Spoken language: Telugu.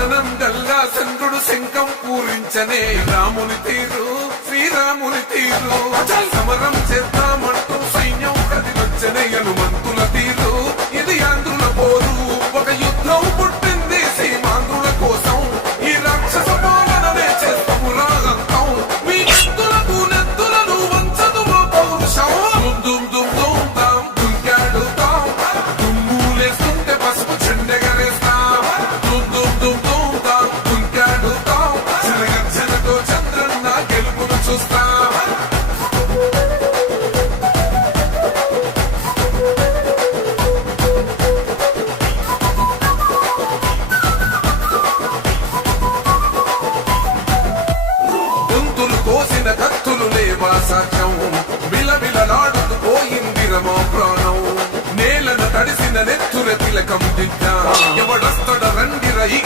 సహనం గల్లా చంద్రుడు శంఖం పూరించనే రాముని తీరు శ్రీరాముని తీరు సమరం చేద్దామంటూ సైన్యం కదిలొచ్చనే హనుమంతుల తీరు ఇది ఆంధ్రుల పోరు ఒక యుద్ధం పుట్టింది సీమాంధ్రుల కోసం ఈ రాక్షస పాలననే చేస్తాము రాగంతం మీ నెత్తులకు నెత్తులను వంచదు మా పౌరుషం దుమ్ దుమ్ దుమ్ దాం దుంకాడుతాం దుమ్ములేస్తుంటే పసుపు చెండెగరేస్తాం దుమ్ దుమ్ దుమ్ దుమ్ దాం దుంకాడుతాం చిరగర్జనతో చంద్రన్న గెలుపును చూస్తాం గొంతులు కోసిన కత్తులు లేవా సాక్ష్యం బిలబిలలాడుతూ పోయింది రమా ప్రాణం నేలను తడిసిన నెత్తుర తిలకం దిద్దా ఎవడొస్తడ రండిర ఈ